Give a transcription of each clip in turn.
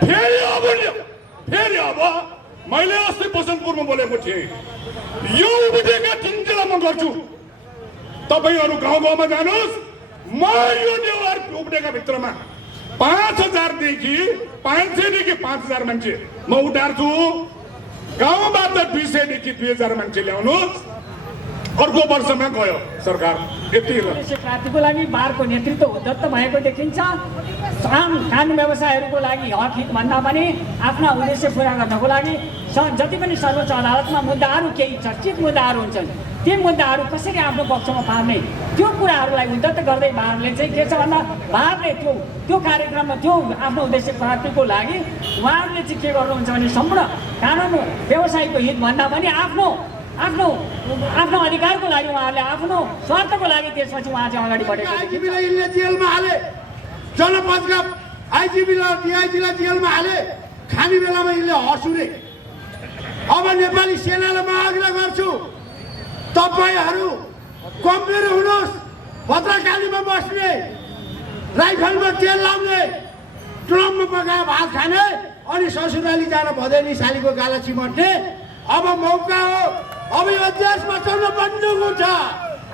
फेरि अब मैले अस्ति बसन्तपुरमा बोलेको थिएँ, यो उभिएका 3 जिल्ला म गर्छु। तपाईहरु गाउँ गाउँमा जानुहोस्, म यो नेवार उभिएका भित्रमा 5000 देखि 500 देखि 5000 मान्छे म उठार्छु। गाउँबाट 200 देखि 2000 मान्छे ल्याउनुहोस्। अर्को वर्षमा गयो सरकार। यति क्रान्तिको लागि बारको नेतृत्व उद्धत भएको देखिन्छ। कानुन व्यवसायहरूको लागि हक हित भन्दा पनि आफ्ना उद्देश्य पूरा गर्नको लागि जति पनि सर्वोच्च अदालतमा मुद्दाहरू केही चर्चित मुद्दाहरू हुन्छन्, ती मुद्दाहरू कसरी आफ्नो पक्षमा पार्ने, त्यो कुराहरूलाई उद्धत गर्दै बारले चाहिँ के छ भन्दा बारले त्यो कार्यक्रममा त्यो आफ्नो उद्देश्य प्राप्तिको लागि उहाँहरूले चाहिँ के गर्नुहुन्छ भने सम्पूर्ण कानुन व्यवसायको हित भन्दा पनि आफ्नो अधिकारको लागि उहाँहरूले आफ्नो स्वार्थको लागि त्यसपछि उहाँ चाहिँ अगाडि बढेको। आइजिपीलाई यिनले जेलमा हाले, जनपदका आइजिपीलाई डिआइजीलाई जेलमा हाले, खाने बेलामा यिनले हँसुरे। अब नेपाली सेनालाई म आग्रह गर्छु, तपाईहरू कमजोर हुनुहोस्। भद्रकालीमा बस्ने, राइफलमा तेल लाउने, ड्रममा पकाएर भात खाने अनि ससुराली जान भदैनी सालीको गाला चिमट्ने अब मौका हो। अब यो देशमा चल्न बन्दुक हुन्छ,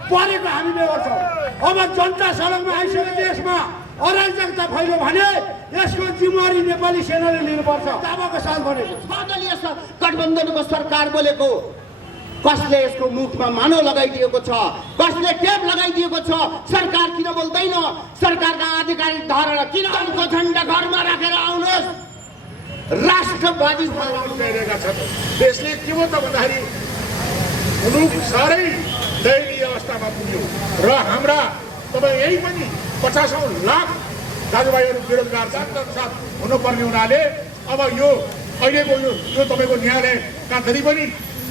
परेको हामीले गर्छौँ। अब जनता सडकमा आइसक्यो, देशमा अराजकता फैल्यो भने यसको जिम्मेवारी नेपाली सेनाले लिनुपर्छ। दावाको साथ भनेको दलीय गठबन्धनको सरकार बोलेको, कसले यसको मुखमा मानव लगाइदिएको छ, कसले टेप लगाइदिएको छ? सरकार किन बोल्दैन? सरकारका आधिकारिक धारणा किन? को झन्डा घरमा राखेर आउनुहोस्। राष्ट्रवादी गरिरहेका छन्। देशले के हो त भन्दाखेरि मुलुक साह्रै दयनीय अवस्थामा पुग्यो र हाम्रा तपाईँ यही पनि 50औं लाख दाजुभाइहरू बेरोजगार साथ हुनुपर्ने हुनाले अब यो अहिलेको यो तपाईँको न्यायालयका जति पनि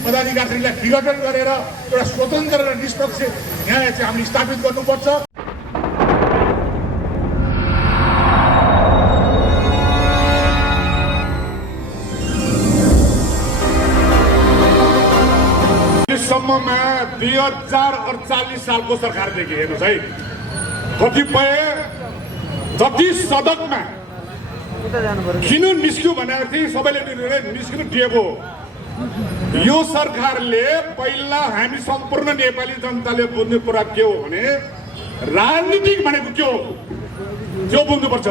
पदाधिकारीलाई विघटन गरेर एउटा स्वतन्त्र र निष्पक्ष न्याय चाहिँ हामीले स्थापित गर्नुपर्छ। सम्ममा 2048 सालको सरकारदेखि हेर्नुहोस् है, कतिपय जति सदकमा किन निस्क्यो भनेर चाहिँ सबैले निस्किनु दिएको। यो सरकारले पहिला हामी सम्पूर्ण नेपाली जनताले बुझ्ने कुरा के हो भने राजनीतिक भनेको के हो त्यो बुझ्नुपर्छ।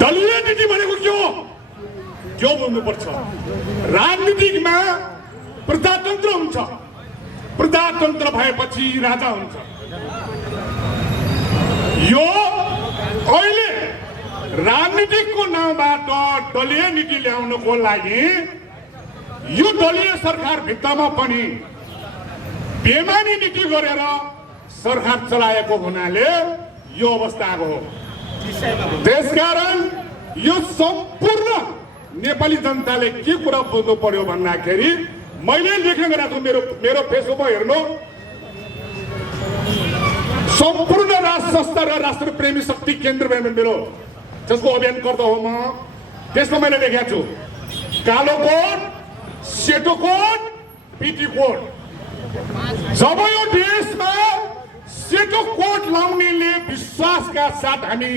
दलीय नीति भनेको के हो त्यो बुझ्नुपर्छ। राजनीतिकमा प्रजातन्त्र हुन्छ, प्रजातन्त्र भएपछि राजा हुन्छ। यो अहिले राजनीतिकको नामबाट दलीय नीति ल्याउनको लागि यो दलीय सरकार भित्रमा पनि बेमानी नीति गरेर सरकार चलाएको हुनाले यो अवस्था आएको हो। त्यसकारण यो सम्पूर्ण नेपाली जनताले के कुरा बुझ्नु पर्यो भन्दाखेरि मैले लेख्ने गरेको मेरो फेसबुकमा हेर्नु, सम्पूर्ण राष्ट्र संस्था र राष्ट्र प्रेमी शक्ति केन्द्र मेरो जसको अभियानकर्ता हो म। त्यसमा मैले लेखेको छु कालो कोट, सेतो कोट, पिटी कोट। जब यो देशमा सेतो कोट लाउनेले विश्वासका साथ हामी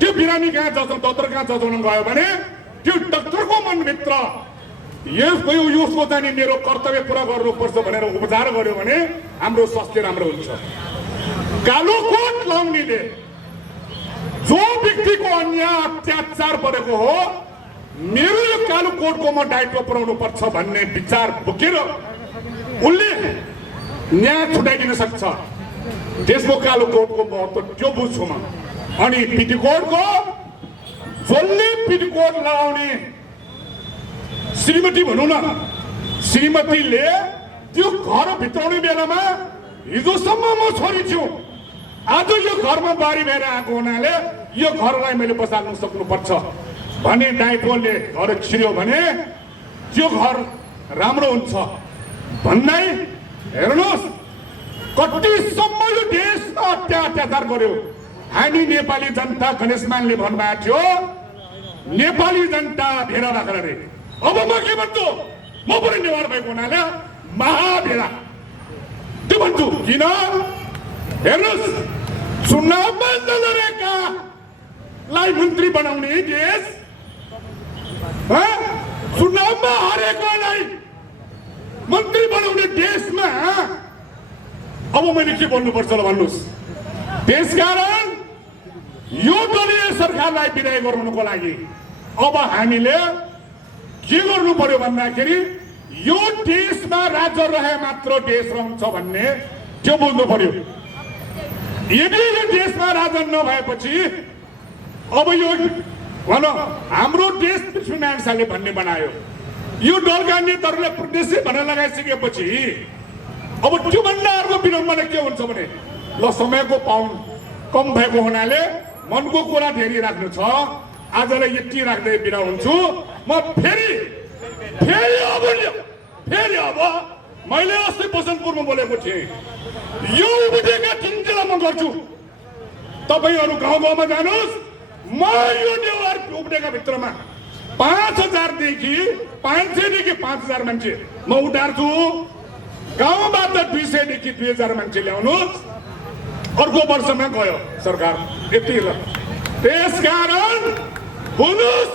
त्यो बिरामी कहाँ जजाउँ, डक्टर कहाँ जजाउन गयो भने त्यो डक्टरको मनभित्र यसको चाहिँ मेरो कर्तव्य पुरा गर्नुपर्छ भनेर उपचार गर्यो भने हाम्रो स्वास्थ्य राम्रो हुन्छ। कालो कोट लाउनेले जो व्यक्तिको अन्याय अत्याचार परेको हो, मेरो यो कालो कोटको म दायित्व पुर्याउनु पर्छ भन्ने विचार बोकेर उसले न्याय छुटाइदिन सक्छ। त्यसको कालो कोटको महत्त्व त्यो बुझ्छु म। अनि पिटिकोटको जसले पिटिकोट लगाउने श्रीमती भनौँ न, श्रीमतीले त्यो घर भित्राउने बेलामा हिजोसम्म म छोरी छु, आज यो घरमा बारी भएर आएको हुनाले यो घरलाई मैले बसाल्न सक्नुपर्छ भने दायित्वले घर छिर्यो भने त्यो घर राम्रो हुन्छ भन्दै हेर्नुहोस् कतिसम्म यो देशमा अत्याचार गर्यो। हामी नेपाली जनता गणेशमानले भन्नुभएको थियो नेपाली जनता भेला राखेर रे। अब म के भन्छु, म पनि नेवार भएको हुनाले महाभेला त्यो भन्छु। किन हेर्नुहोस्, चुनावमा नलडेकालाई मन्त्री बनाउने देश चुनावमा हारेकोलाई मन्त्री बनाउने देशमा अब मैले के भन्नुपर्छ ल भन्नुहोस्। त्यसकारण यो दलीय सरकारलाई विदाय गराउनको लागि अब हामीले के गर्नु पर्यो भन्दाखेरि यो देशमा राज्य रहे मात्र देश रहन्छ भन्ने त्यो बुझ्नु पर्यो। यदि यो देशमा राजा नभएपछि अब यो भनौँ हाम्रो देश पृथ्वीनारायण शाहले भन्ने बनायो, यो दलका नेताहरूले प्रदेशै भनेर लगाइसकेपछि अब त्योभन्दा अर्को विडम्बना के हुन्छ भने ल समयको पाउन कम भएको हुनाले मनको कुरा धेरै राख्नु छ, आजलाई यति राख्दै बिदा हुन्छु। म फेरि अब मैले अस्ति बसन्तपुरमा बोलेको थिएँ, यो उभिदिएका 3 जिल्ला म गर्छु। तपाईहरू गाउँ गाउँमा जानुहोस्, म यो नेवार उभिदिएका भित्रमा 5,000 देखि 5,000 मान्छे म उठार्छु। गाउँबाट 200 देखि 2,000 मान्छे ल्याउनुहोस्। अर्को वर्षमा गयो सरकार यति ल। त्यसकारण बुझ्नुहोस्,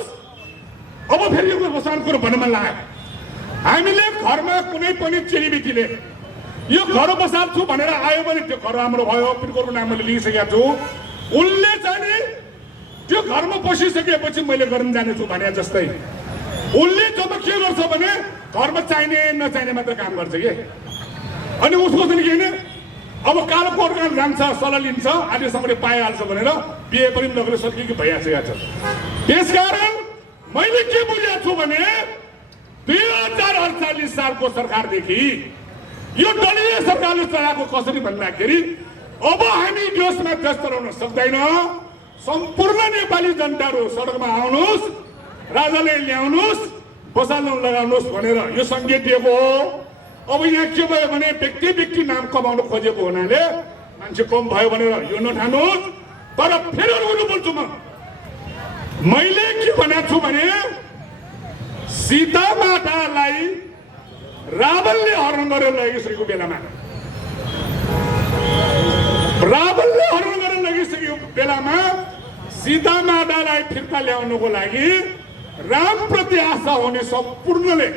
अब फेरि यो बसानको भन्नमा लाग्यो। हामीले घरमा कुनै पनि चेलीबेटीले यो घर बसाल्छु भनेर आयो भने त्यो घर राम्रो भयो, पिरकोको नाम मैले लिइसकेको छु। उनले चाहिँ त्यो घरमा बसिसकेपछि मैले गर्न जानेछु भने जस्तै उनले जब के गर्छ भने घरमा चाहिने नचाहिने मात्र काम गर्छ के। अनि उसको चाहिँ के अब कालो कोर्टमा जान्छ, सल्लाह लिन्छ, आजसम्मले पाइहाल्छ भनेर बिहे पनि नगरी सकिएको भइहाल्छ। त्यसकारण मैले के बुझेको छु भने 2048 सालको सरकारदेखि यो दलीय सरकारले चलाएको कसरी भन्दाखेरि अब हामी देशमा देश चलाउन सक्दैन। सम्पूर्ण नेपाली जनताहरू सडकमा आउनुहोस्, राजाले ल्याउनुहोस्, बसाल्न लगाउनुहोस् भनेर यो सङ्केत दिएको हो। अब यहाँ के भयो भने व्यक्ति नाम कमाउन खोजेको हुनाले मान्छे कम भयो भनेर यो नठान्नुहोस्। तर फेरि अरू बोल्छु मैले के भनेको छु भने सीता मातालाई रावणले हरण गरेर लगिसकेको बेलामा सीता मातालाई फिर्ता ल्याउनको लागि राम प्रति आशा हुने सम्पूर्णले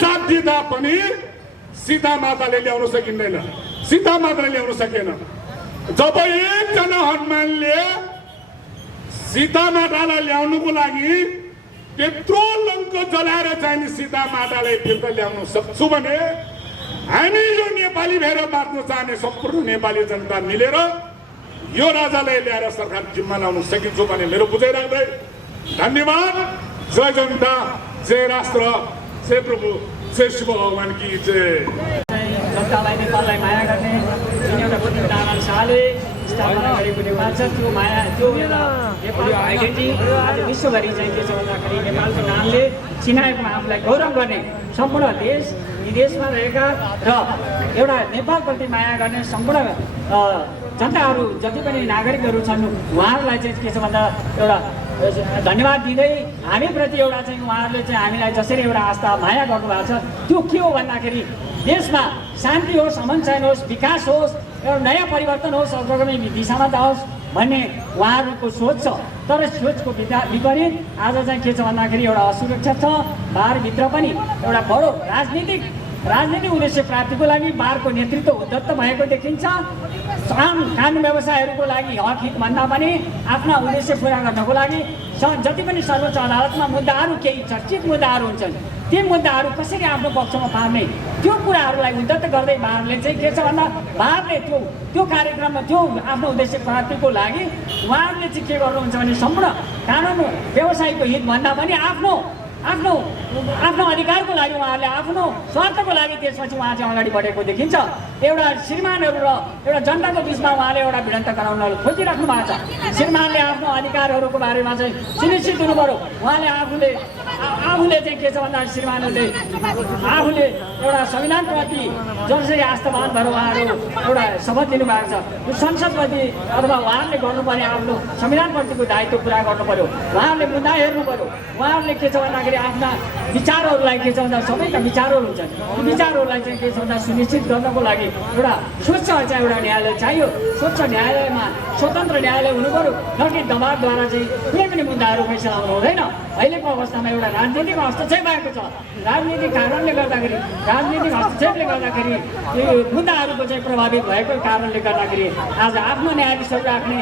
साथ दिँदा पनि सीता माताले ल्याउन सकिँदैन, सीता माताले ल्याउन सकेन। जब एकजना हनुमानले सीता मातालाई ल्याउनुको लागि त्यत्रो लङ्क जलाएर चाहिने सीता मातालाई फिर्ता ल्याउन सक्छु भने हामी यो नेपाली भएर बाँच्न चाहने सम्पूर्ण नेपाली जनता मिलेर यो राजालाई ल्याएर सरकार जिम्मा लाउन सकिन्छ भने मेरो बुझाइ राख्दै धन्यवाद। जय जनता, जय राष्ट्र, जय प्रभु, जय शिव भगवान की जय। जनतालाई नेपाललाई माया गर्ने जुन एउटा पृथ्वीनारायण शाहले स्थापना गरेको नेपाल छ, त्यो माया त्यो एउटा नेपालको आइडेन्टिटी आज विश्वभरि चाहिँ के छ भन्दाखेरि नेपालको नामले चिनाएकोमा आफूलाई गौरव गर्ने सम्पूर्ण देश विदेशमा रहेका र एउटा नेपालप्रति माया गर्ने सम्पूर्ण जनताहरू जति पनि नागरिकहरू छन् उहाँहरूलाई चाहिँ के छ भन्दा एउटा धन्यवाद दिँदै हामीप्रति एउटा चाहिँ उहाँहरूले चाहिँ हामीलाई जसरी एउटा आस्था माया गर्नुभएको छ त्यो के हो भन्दाखेरि देशमा शान्ति होस्, अमन चैन होस्, विकास होस्, एउटा नयाँ परिवर्तन होस्, अग्रगामी दिशामा जाओस् भन्ने उहाँहरूको सोच छ। तर सोचको विपरीत आज चाहिँ के छ भन्दाखेरि एउटा असुरक्षा छ। बारभित्र पनि एउटा बडो राजनीतिक उद्देश्य प्राप्तिको लागि बारको नेतृत्व उद्धत भएको देखिन्छ। आम कानुन व्यवसायहरूको लागि हक हित भन्दा पनि आफ्ना उद्देश्य पुरा गर्नको लागि जति पनि सर्वोच्च अदालतमा मुद्दाहरू केही चर्चित मुद्दाहरू हुन्छन् ती मुद्दाहरू कसरी आफ्नो पक्षमा पार्ने त्यो कुराहरूलाई उद्धत गर्दै बारले चाहिँ के छ भन्दा बारले त्यो कार्यक्रममा त्यो आफ्नो उद्देश्य प्राप्तिको लागि उहाँहरूले चाहिँ के गर्नुहुन्छ भने सम्पूर्ण कानुन व्यवसायको हित भन्दा पनि आफ्नो अधिकारको लागि उहाँहरूले आफ्नो स्वार्थको लागि त्यसपछि उहाँ चाहिँ अगाडि बढेको देखिन्छ। एउटा श्रीमानहरू र एउटा जनताको बिचमा उहाँले एउटा भिडन्त गराउन खोजिराख्नु भएको छ। श्रीमानले आफ्नो अधिकारहरूको बारेमा चाहिँ सुनिश्चित हुनु पर्यो। उहाँले आफूले आफूले चाहिँ के छ भन्दा श्रीमानहरूले आफूले एउटा संविधानप्रति जसरी आस्थावान भएर उहाँहरू एउटा शपथ लिनुभएको छ यो संसदप्रति अथवा उहाँहरूले गर्नुपर्ने आफ्नो संविधानप्रतिको दायित्व पुरा गर्नु पर्यो। उहाँहरूले मुद्दा हेर्नु पर्यो। उहाँहरूले के छ भन्दाखेरि आफ्ना विचारहरूलाई के छ भन्दा सबैका विचारहरू हुन्छन् ती विचारहरूलाई चाहिँ के छ भन्दा सुनिश्चित गर्नको लागि एउटा स्वच्छ चाहिँ एउटा न्यायालय चाहियो। स्वच्छ न्यायालयमा स्वतन्त्र न्यायालय हुनु पर्यो, न कि दबावद्वारा चाहिँ कुनै पनि मुद्दाहरू फैसला हुनु हुँदैन। अहिलेको अवस्थामा एउटा राजनीतिक हस्तक्षेप भएको छ। राजनीतिक कारणले गर्दाखेरि राजनीतिक हस्तक्षेपले गर्दाखेरि यो मुद्दाहरूको चाहिँ प्रभावित भएको कारणले गर्दाखेरि आज आफ्नो न्यायाधीशहरू राख्ने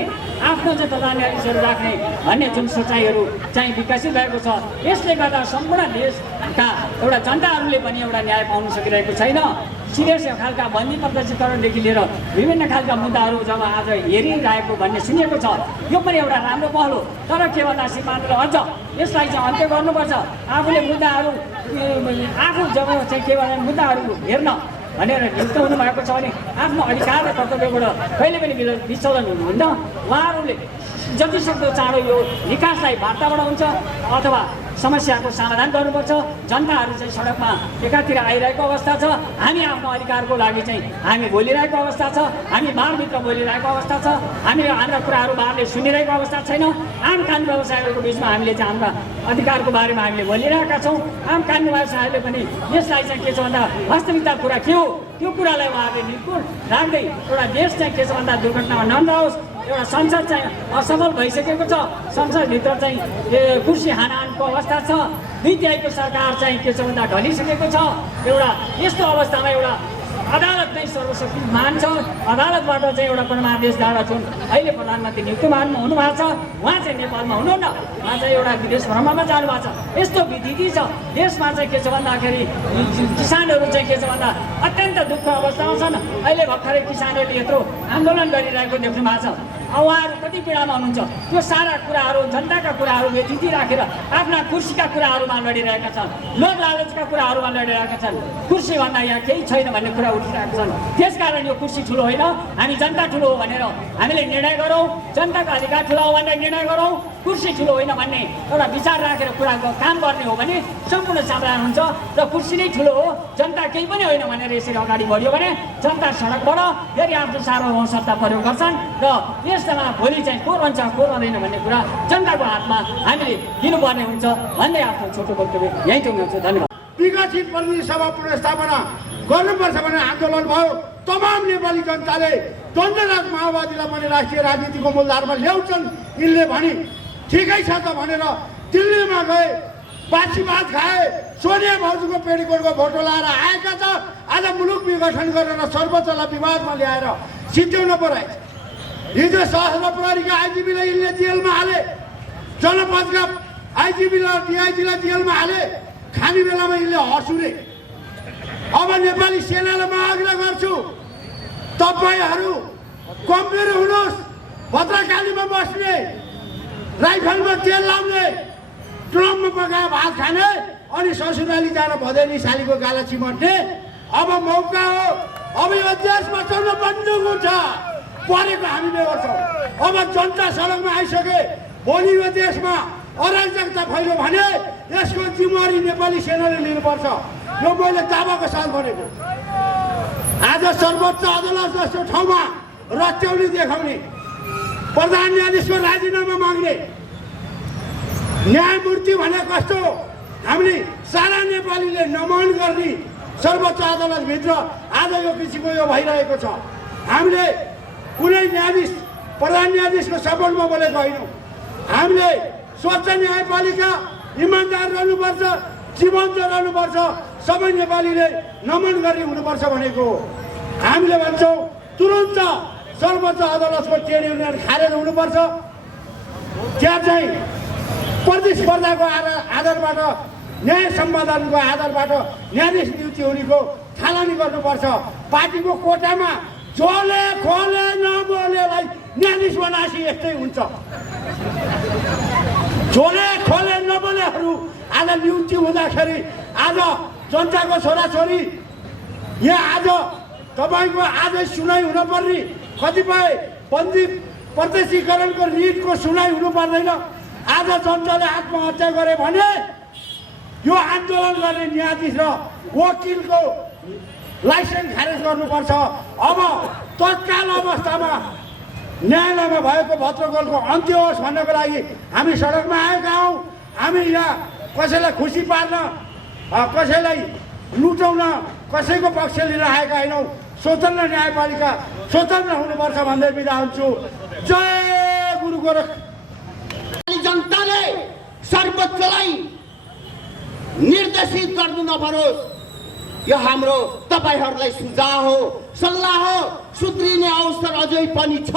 आफ्नो चाहिँ प्रधान न्यायाधीशहरू राख्ने भन्ने जुन सोचाइहरू चाहिँ विकसित भएको छ यसले गर्दा सम्पूर्ण देशका एउटा जनताहरूले पनि एउटा न्याय पाउन सकिरहेको छैन। सिरियस खालका बन्दी प्रदर्शीकरणदेखि लिएर विभिन्न खालका मुद्दाहरू जब आज हेरिरहेको भन्ने सुनिएको छ यो पनि एउटा राम्रो पहल हो। तर के भन्दा श्रीमानले अझ यसलाई चाहिँ अन्त्य गर्नुपर्छ। आफूले मुद्दाहरू आफू जब चाहिँ के भन्दा मुद्दाहरू हेर्न भनेर नियुक्त हुनुभएको छ भने आफ्नो अधिकार र कर्तव्यबाट कहिले पनि विचलन हुनुहुन्न। उहाँहरूले जतिसक्दो चाँडो यो निकासलाई वार्ताबाट हुन्छ अथवा समस्याको समाधान गर्नुपर्छ। जनताहरू चाहिँ सडकमा एकातिर आइरहेको अवस्था छ। हामी आफ्नो अधिकारको लागि चाहिँ हामी बोलिरहेको अवस्था छ। हामी बारभित्र बोलिरहेको अवस्था छ। हामी हाम्रा कुराहरू बारले सुनिरहेको अवस्था छैन। आम कानुन व्यवसायहरूको बिचमा हामीले चाहिँ हाम्रा अधिकारको बारेमा हामीले बोलिरहेका छौँ। आम कानुन व्यवसायहरूले पनि यसलाई चाहिँ के छ भन्दा वास्तविकता कुरा के हो त्यो कुरालाई उहाँहरूले निर्कुल राख्दै एउटा देश चाहिँ के छ भन्दा दुर्घटनामा नजाओस्। एउटा संसद चाहिँ असफल भइसकेको छ। संसदभित्र चाहिँ कुर्सी हानाहानको अवस्था छ। 2/3 सरकार चाहिँ के छ भन्दा ढलिसकेको छ। एउटा यस्तो अवस्थामा एउटा अदालत नै सर्वशक्ति मान्छ। अदालतबाट चाहिँ एउटा परमादेशद्वारा जुन अहिले प्रधानमन्त्री नियुक्त हुनुभएको छ उहाँ चाहिँ नेपालमा हुनुहुन्न। उहाँ चाहिँ एउटा विदेश भ्रमणमा जानुभएको छ। यस्तो विधि छ देशमा चाहिँ के छ भन्दाखेरि किसानहरू चाहिँ के छ भन्दा अत्यन्त दुःख अवस्थामा छन्। अहिले भर्खरै किसानहरूले यत्रो आन्दोलन गरिरहेको देख्नु भएको छ। उहाँहरू कति पीडामा हुनुहुन्छ। त्यो सारा कुराहरू जनताका कुराहरू व्यतिथि राखेर आफ्ना कुर्सीका कुराहरूमा लडिरहेका छन्। लोभ लालचका कुराहरूमा लडिरहेका छन्। कुर्सीभन्दा यहाँ केही छैन भन्ने कुरा उठिरहेका छन्। त्यसकारण यो कुर्सी ठुलो होइन हामी जनता ठुलो हो भनेर हामीले निर्णय गरौँ। जनताको अधिकार ठुलो हो भनेर निर्णय गरौँ। कुर्सी ठुलो होइन भन्ने एउटा विचार राखेर कुराको काम गर्ने हो भने सम्पूर्ण समाधान हुन्छ। र कुर्सी नै ठुलो हो जनता केही पनि होइन भनेर यसरी अगाडि बढ्यो भने जनता सडकबाट फेरि आफ्नो सार्वभौम सत्ता प्रयोग गर्छन् र यस्तामा भोलि चाहिँ को रहन्छ को रहँदैन भन्ने कुरा जनताको हातमा हामीले दिनुपर्ने हुन्छ भन्दै आफ्नो छोटो वक्तव्य यहीँ टुङ्ग्याउँछु। धन्यवाद। विकसित प्रतिनिधि सभा पुनर्स्थापना गर्नुपर्छ भने आन्दोलन भयो। तमाम नेपाली जनताले द्वन्द्वराज माओवादीलाई पनि राष्ट्रिय राजनीतिको मूलधारमा ल्याउँछन् यिनले भने ठिकै छ त भनेर दिल्लीमा गए, बासी भात खाए, सोनिया भाउजूको पेडीकोटको भोटो लाएर आएका छ। आज मुलुक विघटन गरेर सर्वोच्चलाई विवादमा ल्याएर सिद्ध्याउन पराएछ। हिजो सशस्त्र प्रहरीका आइजिपीलाई यिनले जेलमा हाले, जनपदका आइजिपीलाई डिआइजीलाई जेलमा हाले। खाने बेलामा यिनले हँसुरे। अब नेपाली सेनालाई म आग्रह गर्छु तपाईहरू गम्भीर हुनुहोस्। भद्रकालीमा बस्ने, राइफलमा तेल लाउने, ट्रममा पकाएर भात खाने अनि ससुराली जान भदैनी सालीको गाला चिमट्ने अब मौका हो। अब यो देशमा चल्न बन्दुक छ परेको हामी बेहोर्छौँ। अब जनता सडकमा आइसके भोलि यो देशमा अराजकता फैल्यो भने यसको जिम्मेवारी नेपाली सेनाले लिनुपर्छ। यो मैले दावाको साथ भनेको। आज सर्वोच्च अदालत जस्तो ठाउँमा रच्याउने देखाउने, प्रधान न्यायाधीशको राजीनामा माग्ने, न्यायमूर्ति भने कस्तो हामीले सारा नेपालीले नमन गर्ने सर्वोच्च अदालतभित्र आज यो किसिमको यो भइरहेको छ। हामीले कुनै न्यायाधीश प्रधान न्यायाधीशको सपोर्टमा बोलेको होइनौँ। हामीले स्वच्छ न्यायपालिका इमान्दार रहनुपर्छ, जीवन्त रहनुपर्छ, सबै नेपालीले नमन गर्ने हुनुपर्छ भनेको हो। हामीले भन्छौँ तुरुन्त सर्वोच्च अदालतको ट्रेड युनियन खारेज हुनुपर्छ। त्यहाँ चाहिँ प्रतिस्पर्धाको आधारबाट न्याय सम्पादनको आधारबाट न्यायाधीश नियुक्ति हुनेको थालनी गर्नुपर्छ। पार्टीको कोटामा जोले खोले नबोलेलाई न्यायाधीश बनाएपछि यस्तै हुन्छ। झोले खोले नबोलेहरू आज नियुक्ति हुँदाखेरि आज जनताको छोराछोरी यहाँ आज तपाईँको आजै सुनाइ हुनुपर्ने कतिपय बन्दी प्रत्यक्षीकरणको रिटको सुनाइ हुनु पर्दैन। आज जनताले आत्महत्या गरे भने यो आन्दोलन गर्ने न्यायाधीश र वकिलको लाइसेन्स खारेज गर्नुपर्छ। अब तत्काल अवस्थामा न्यायालयमा भएको भद्रगोलको अन्त्य होस् भन्नको लागि हामी सडकमा आएका हौँ। हामी यहाँ कसैलाई खुसी पार्न, कसैलाई लुटाउन, कसैको पक्ष लिन आएका होइनौँ। स्वतन्त्र न्यायपालिका स्वतन्त्र हुनुपर्छ भन्दै बिदा हुन्छु। जय गुरु गोरख। जनताले सर्वोच्चलाई निर्देशित गर्नु नपरोस्, यो हाम्रो तपाईहरूलाई सुझाव हो, सल्लाह हो। सुध्रिने अवसर अझै पनि छ।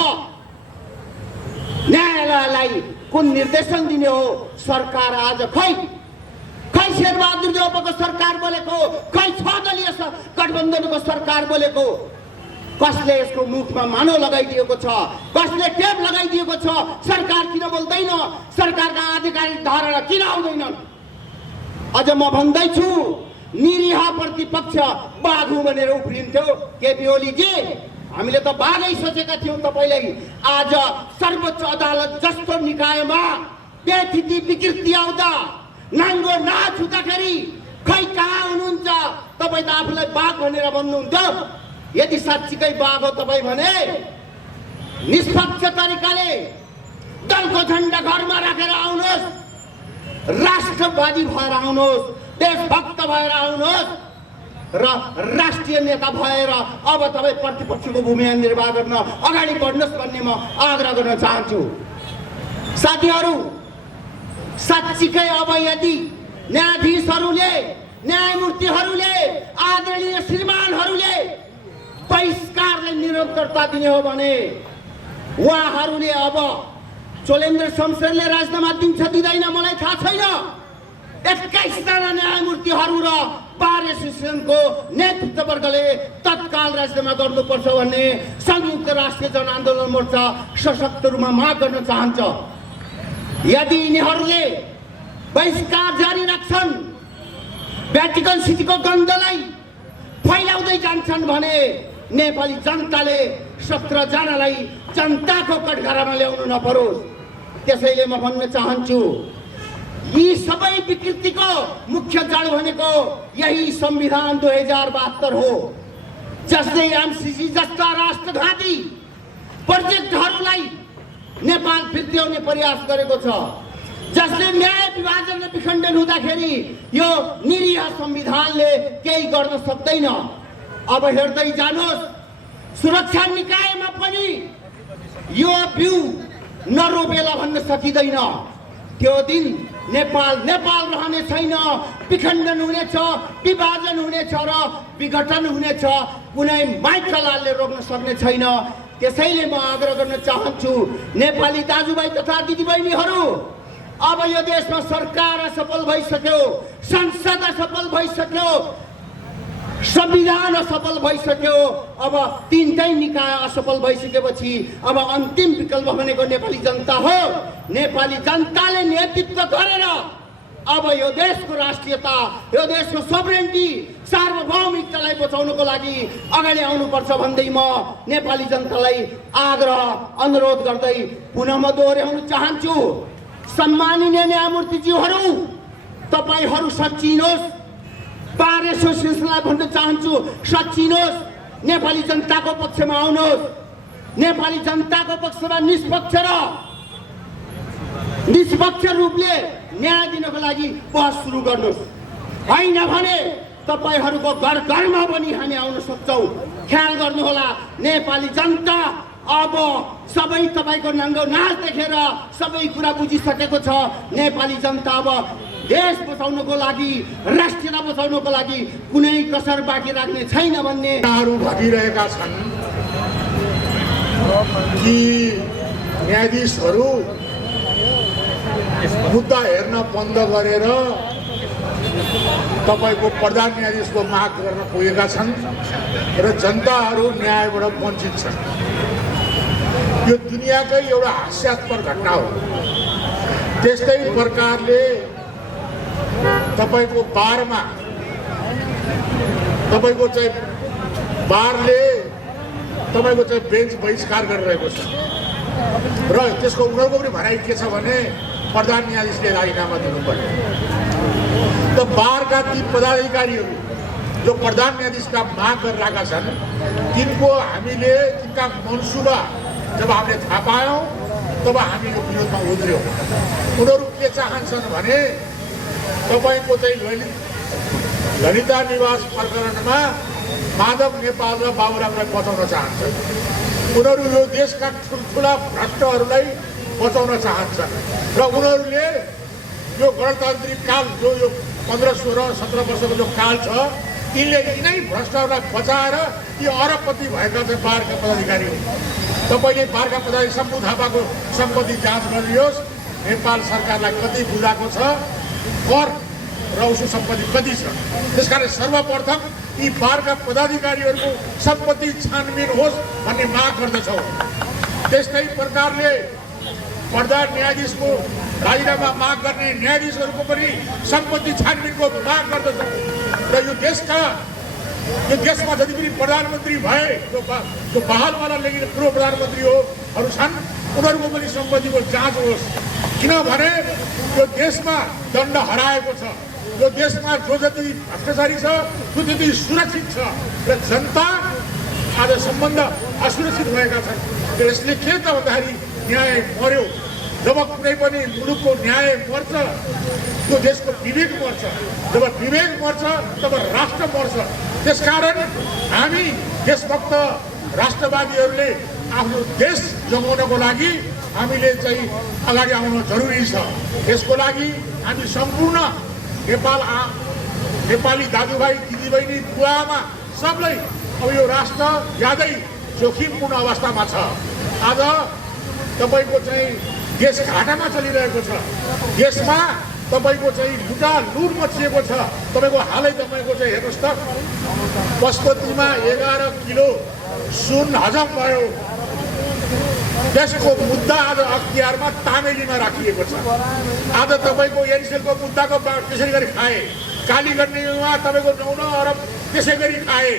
न्यायालयलाई कुन निर्देशन दिने हो? सरकार आज खै शेरबहादुर देउपाको सरकार बोलेको, खै 6 दलीय गठबन्धनको सरकार बोलेको। कसले यसको मुखमा मानो लगाइदिएको छ, कसले टेप लगाइदिएको छ? सरकार किन बोल्दैन? सरकारका आधिकारिक धारणा किन आउँदैनन्? अझ म भन्दैछु, निरीह प्रतिपक्ष बाघ हुँ भनेर उफ्रिन्थ्यो केपी ओलीजी। हामीले त बाघै सोचेका थियौँ तपाईँलाई। आज सर्वोच्च अदालत जस्तो निकायमा व्यथिति विकृति आउँदा, नाङ्गो नाच हुँदाखेरि खै कहाँ हुनुहुन्छ? तपाईँ त आफूलाई बाघ भनेर भन्नुहुन्थ्यो। यदि साँच्चीकै बाघ हो तपाईँ भने निष्पक्ष तरिकाले दलको झन्डा घरमा राखेर आउनुहोस्, राष्ट्रवादी भएर आउनुहोस्, देशभक्त भएर आउनुहोस् र राष्ट्रिय नेता भएर अब तपाईँ प्रतिपक्षको भूमिका निर्वाह गर्न अगाडि बढ्नुहोस् भन्ने म आग्रह गर्न चाहन्छु। साथीहरू, साँच्चीकै अब यदि न्यायाधीशहरूले, न्यायमूर्तिहरूले, आदरणीय श्रीमानहरूले बहिष्कारलाई निरन्तरता दिने हो भने उहाँहरूले अब चोलेन्द्र शमशेरले राजीनामा दिन्छ दिँदैन मलाई थाहा छैन। 21 जना न्यायमूर्तिहरू र बार एसोसिएसनको नेतृत्ववर्गले तत्काल राजीनामा गर्नुपर्छ भन्ने संयुक्त राष्ट्रिय जनआन्दोलन मोर्चा सशक्त रूपमा माग गर्न चाहन्छ। यदि यिनीहरूले बहिष्कार जारी राख्छन्, भ्याटिकन सिटीको गन्धलाई फैलाउँदै जान्छन् भने नेपाली जनताले 17 जनालाई जनताको कठघरामा ल्याउनु नपरोस्। त्यसैले म भन्न चाहन्छु, यी सबै विकृतिको मुख्य जड भनेको यही संविधान 2072 हो, जसले एमसीसी जस्ता राष्ट्रघाती प्रोजेक्टहरूलाई नेपाल फिर्त्याउने प्रयास गरेको छ, जसले न्याय विभाजन र विखण्डन हुँदाखेरि यो निरीह संविधानले केही गर्न सक्दैन। अब हेर्दै जानुहोस्, सुरक्षा निकायमा पनि यो बिउ नरोपेला भन्न सकिँदैन। त्यो दिन नेपाल रहने छैन, विखण्डन हुनेछ, विभाजन हुनेछ र विघटन हुनेछ। कुनै माइकलालले रोक्न सक्ने छैन। त्यसैले म आग्रह गर्न चाहन्छु, नेपाली दाजुभाइ तथा दिदीबहिनीहरू, अब यो देशमा सरकार असफल भइसक्यो, संसद असफल भइसक्यो, संविधान असफल भइसक्यो। अब तीनटै निकाय असफल भइसकेपछि अब अन्तिम विकल्प भनेको नेपाली जनता हो। नेपाली जनताले नेतृत्व गरेर अब यो देशको राष्ट्रियता, यो देशको सोभरेन्टी, सार्वभौमिकतालाई बचाउनको लागि अगाडि आउनुपर्छ भन्दै म नेपाली जनतालाई आग्रह अनुरोध गर्दै पुनः म दोहोर्याउन चाहन्छु। सम्माननीय न्यायमूर्तिज्यूहरू, तपाईँहरू सच्चिनुहोस्। बार एसोसिएसनलाई भन्न चाहन्छु, सच्चिनुहोस्, नेपाली जनताको पक्षमा आउनुहोस्। नेपाली जनताको पक्षमा निष्पक्ष रूपले न्याय दिनको लागि बहस सुरु गर्नुहोस्। होइन भने तपाईँहरूको घर घरमा पनि हामी आउन सक्छौँ। ख्याल गर्नुहोला, नेपाली जनता अब सबै तपाईँको नाङ्गो नाच देखेर सबै कुरा बुझिसकेको छ। नेपाली जनता अब देश बचाउनको लागि, राष्ट्रियता बचाउनको लागि कुनै कसर बाँकी राख्ने छैन भन्ने भनिरहेका छन् कि न्यायाधीशहरू मुद्दा हेर्न बन्द गरेर तपाईँको प्रधान न्यायाधीशको माग गर्न पुगेका छन् र जनताहरू न्यायबाट वञ्चित छन्। यो दुनियाँकै एउटा हास्यास्पद घटना हो। त्यस्तै प्रकारले तपाईँको बारमा तपाईँको चाहिँ बारले तपाईँको चाहिँ बेन्च बहिष्कार गरिरहेको छ र त्यसको उनीहरूको पनि भनाइ के छ भने प्रधान न्यायाधीशले राजीनामा दिनुपर्ने। त बारका ती पदाधिकारीहरू जो प्रधान न्यायाधीशका माग गरिरहेका छन् तिनको हामीले तिनका मनसुबा जब हामीले थाहा पायौँ तब हामी यो विरोधमा उत्र्यौँ। उनीहरू के चाहन्छन् भने तपाईँको चाहिँ ललिता निवास प्रकरणमा माधव नेपाल र बाबुरामलाई बचाउन चाहन्छन्। उनीहरू यो देशका ठुल्ठुला भ्रष्टहरूलाई बचाउन चाहन्छन् र उनीहरूले यो गणतान्त्रिक काल जो यो 15, 16, 17 वर्षको जो काल छ यिनले यिनै भ्रष्टहरूलाई बचाएर यी अरबपति भएका चाहिँ बारका पदाधिकारी हुन्। तपाईँले बारका पदाधिकारी शम्भु थापाको सम्पत्ति जाँच गरियोस्, नेपाल सरकारलाई कति बुझाएको छ, कर र उसको सम्पत्ति कति छ। त्यसकारण सर्वप्रथम यी बारका पदाधिकारीहरूको सम्पत्ति छानबिन होस् भन्ने माग गर्दछौँ। त्यस्तै प्रकारले प्रधान न्यायाधीशको राजीनामा माग गर्ने न्यायाधीशहरूको पनि सम्पत्ति छानबिनको माग गर्दछौँ। र यो देशमा जति पनि प्रधानमन्त्री भए जो बहालवाला लेखिने पूर्व प्रधानमन्त्रीहरू छन् उनीहरूको पनि सम्पत्तिको जाँच होस्। किनभने यो देशमा दण्ड हराएको छ, यो देशमा जो जति भ्रष्टाचारी छ त्यो त्यति सुरक्षित छ र जनता आज सम्बन्ध असुरक्षित भएका छन्। यसले के त भन्दाखेरि न्याय मर्यो। जब कुनै पनि मुलुकको न्याय मर्छ त्यो देशको विवेक मर्छ, जब विवेक मर्छ तब राष्ट्र मर्छ। त्यसकारण हामी देशभक्त राष्ट्रवादीहरूले आफ्नो देश जोगाउनको लागि हामीले चाहिँ अगाडि आउनु जरुरी छ। यसको लागि हामी सम्पूर्ण नेपाली दाजुभाइ दिदीबहिनी बुवाआमा सबलाई अब यो राष्ट्र ज्यादै जोखिमपूर्ण अवस्थामा छ। आज तपाईँको चाहिँ देश घाटामा चलिरहेको छ। देशमा तपाईँको चाहिँ लुट मचिएको छ। तपाईँको हालै तपाईँको चाहिँ हेर्नुहोस् त पशुपतिमा 11 किलो सुन हजम भयो। त्यसको मुद्दा आज अख्तियारमा तामेलीमा राखिएको छ। आज तपाईँको एनसेलको मुद्दाको त्यसै गरी खाए, कालीगण्डीमा तपाईँको 9 अरब त्यसै गरी खाए।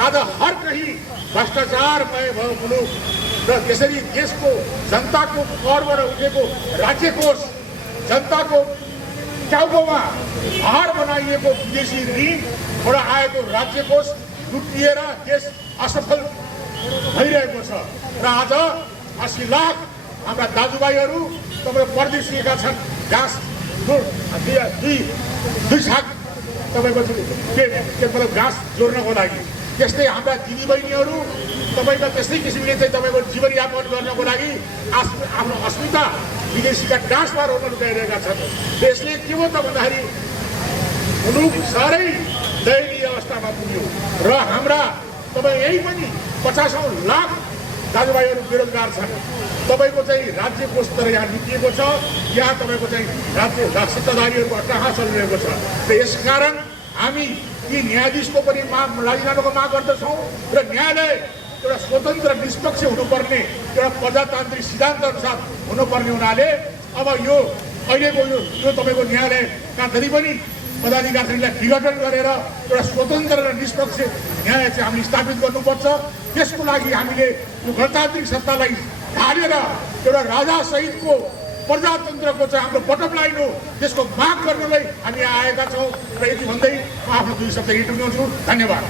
आज हर कहीँ भ्रष्टाचारमय भयो मुलुक र त्यसरी देशको जनताको करबाट उठेको राज्य कोष, जनताको टाउकोमा भार बनाइएको विदेशी ऋणबाट आएको राज्य कोष लुटिएर देश असफल भइरहेको छ। र आज 80 लाख हाम्रा दाजुभाइहरू तपाईँको परदेशिएका छन् घाँस दुई छाक तपाईँको मतलब घाँस जोड्नको लागि। त्यस्तै हाम्रा दिदीबहिनीहरू तपाईँको त्यस्तै किसिमले चाहिँ तपाईँको जीवनयापन गर्नको लागि आफ्नो अस्मिता विदेशीका डाँसमा रोक्न गइरहेका छन्। यसले के हो त भन्दाखेरि मुलुक साह्रै दयनीय अवस्थामा पुग्यो र हाम्रा तपाईँ यही पनि 50 लाख दाजुभाइहरू बेरोजगार छन्। तपाईँको चाहिँ राज्य कोष तर यहाँ लुटिएको छ, यहाँ तपाईँको चाहिँ राज्य सत्ताधारीहरूको अट्टाहास चलिरहेको छ। र यसकारण हामी यी न्यायाधीशको पनि राजीनामाको माग गर्दछौँ र न्यायालय एउटा स्वतन्त्र निष्पक्ष हुनुपर्ने एउटा प्रजातान्त्रिक सिद्धान्त अनुसार हुनुपर्ने हुनाले अब यो अहिलेको यो तपाईँको न्यायालयका जति पनि पदाधिकारीलाई विघटन गरेर एउटा स्वतन्त्र र निष्पक्ष न्याय चाहिँ हामीले स्थापित गर्नुपर्छ। त्यसको लागि हामीले यो गणतान्त्रिक सत्तालाई ढालेर एउटा राजासहितको प्रजातन्त्रको चाहिँ हाम्रो बटम लाइन हो, त्यसको माग गर्नलाई हामी आएका छौँ। र यति भन्दै म आफ्नो 2 शब्द यति टुङ्ग्याउँछु। धन्यवाद।